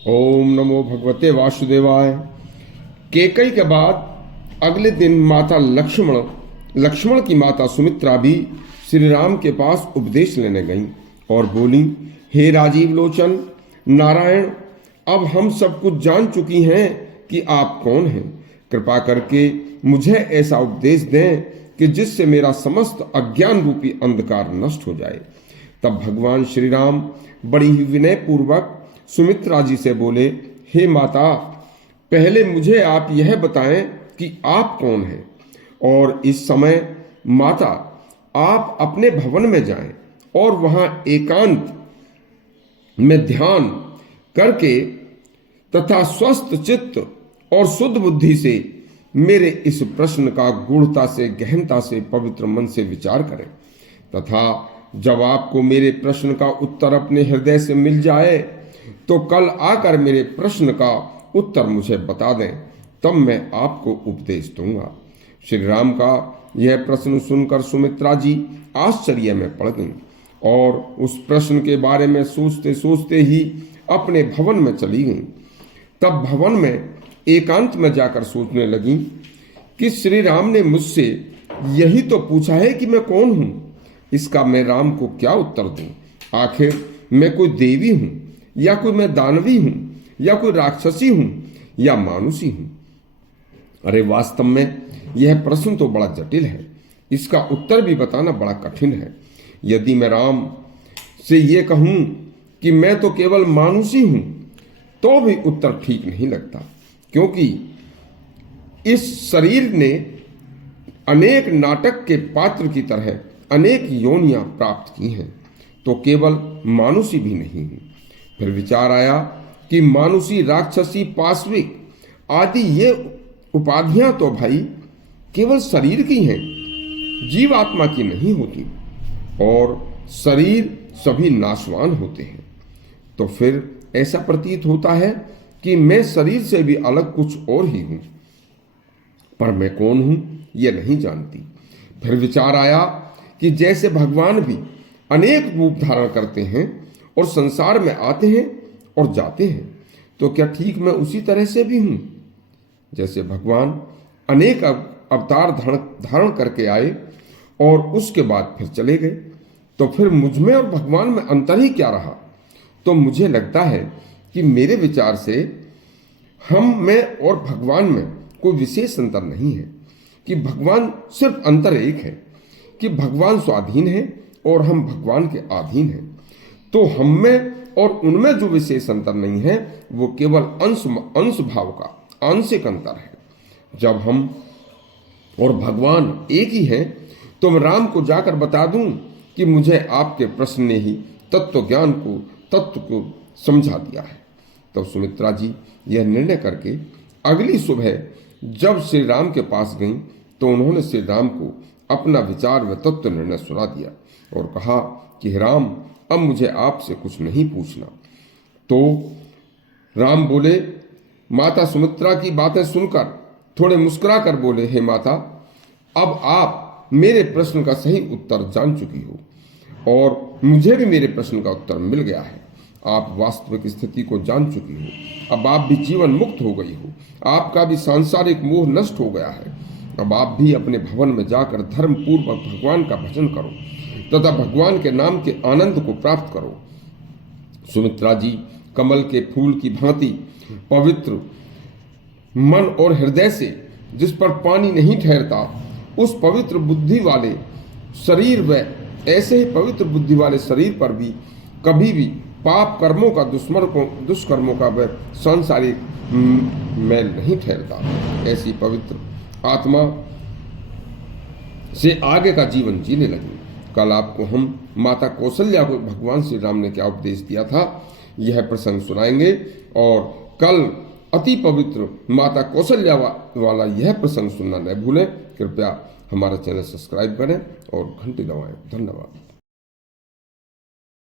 ओम नमो भगवते वासुदेवाय। केकई के बाद अगले दिन माता लक्ष्मण की माता सुमित्रा भी श्री राम के पास उपदेश लेने गईं और बोली, हे राजीव लोचन नारायण, अब हम सब कुछ जान चुकी हैं कि आप कौन हैं। कृपा करके मुझे ऐसा उपदेश दें कि जिससे मेरा समस्त अज्ञान रूपी अंधकार नष्ट हो जाए। तब भगवान श्री राम बड़ी ही विनय पूर्वक सुमित्रा जी से बोले, हे माता, पहले मुझे आप यह बताएं कि आप कौन हैं, और इस समय माता आप अपने भवन में जाएं और वहां एकांत में ध्यान करके तथा स्वस्थ चित्त और शुद्ध बुद्धि से मेरे इस प्रश्न का गूढ़ता से गहनता से पवित्र मन से विचार करें, तथा जब आपको मेरे प्रश्न का उत्तर अपने हृदय से मिल जाए तो कल आकर मेरे प्रश्न का उत्तर मुझे बता दें, तब मैं आपको उपदेश दूंगा। श्री राम का यह प्रश्न सुनकर सुमित्रा जी आश्चर्य में पड़ गईं और उस प्रश्न के बारे में सोचते सोचते ही अपने भवन में चली गईं। तब भवन में एकांत में जाकर सोचने लगी कि श्री राम ने मुझसे यही तो पूछा है कि मैं कौन हूं, इसका मैं राम को क्या उत्तर दूं। आखिर मैं कोई देवी हूं या कोई मैं दानवी हूं या कोई राक्षसी हूं या मानुषी हूं। अरे वास्तव में यह प्रश्न तो बड़ा जटिल है, इसका उत्तर भी बताना बड़ा कठिन है। यदि मैं राम से ये कहूं कि मैं तो केवल मानुषी हूं तो भी उत्तर ठीक नहीं लगता, क्योंकि इस शरीर ने अनेक नाटक के पात्र की तरह अनेक योनियां प्राप्त की हैं, तो केवल मानुषी भी नहीं हूं। फिर विचार आया कि मानुषी, राक्षसी, पाश्विक आदि ये उपाधियां तो भाई केवल शरीर की हैं, जीवात्मा की नहीं होती, और शरीर सभी नाशवान होते हैं। तो फिर ऐसा प्रतीत होता है कि मैं शरीर से भी अलग कुछ और ही हूं, पर मैं कौन हूं यह नहीं जानती। फिर विचार आया कि जैसे भगवान भी अनेक रूप धारण करते हैं और संसार में आते हैं और जाते हैं, तो क्या ठीक मैं उसी तरह से भी हूं। जैसे भगवान अनेक अवतार धारण करके आए और उसके बाद फिर चले गए, तो फिर मुझमें और भगवान में अंतर ही क्या रहा। तो मुझे लगता है कि मेरे विचार से हम में और भगवान में कोई विशेष अंतर नहीं है, कि भगवान सिर्फ अंतर एक है कि भगवान स्वाधीन है और हम भगवान के अधीन हैं। तो हम में और उनमें जो विशेष अंतर नहीं है वो केवल अंश भाव का आंशिक अंतर है। जब हम और भगवान एक ही हैं तो मैं राम को जाकर बता दूं कि मुझे आपके प्रश्न ने ही तत्व को समझा दिया है। तब सुमित्रा जी यह निर्णय करके अगली सुबह जब श्री राम के पास गईं तो उन्होंने श्री राम को अपना विचार व तत्व निर्णय सुना दिया और कहा कि राम, अब मुझे आपसे कुछ नहीं पूछना। तो राम बोले, माता सुमित्रा की बातें सुनकर थोड़े मुस्कुरा कर बोले, हे माता, अब आप मेरे प्रश्न का सही उत्तर जान चुकी हो और मुझे भी मेरे प्रश्न का उत्तर मिल गया है। आप वास्तविक स्थिति को जान चुकी हो, अब आप भी जीवन मुक्त हो गई हो, आपका भी सांसारिक मोह नष्ट हो गया है। अब आप भी अपने भवन में जाकर धर्म पूर्वक भगवान का भजन करो तथा भगवान के नाम के आनंद को प्राप्त करो। सुमित्रा जी कमल के फूल की भांति पवित्र मन और हृदय से, जिस पर पानी नहीं ठहरता, उस पवित्र बुद्धि वाले शरीर व ऐसे ही पवित्र बुद्धि वाले शरीर पर भी कभी भी पाप कर्मों का दुष्कर्मों का वह सांसारिक मैल नहीं ठहरता। ऐसी पवित्र आत्मा से आगे का जीवन जीने लगी। कल आपको हम माता कौशल्या को भगवान श्री राम ने क्या उपदेश दिया था यह प्रसंग सुनाएंगे, और कल अति पवित्र माता कौशल्या वाला यह प्रसंग सुनना न भूलें। कृपया हमारा चैनल सब्सक्राइब करें और घंटी दबाएं। धन्यवाद।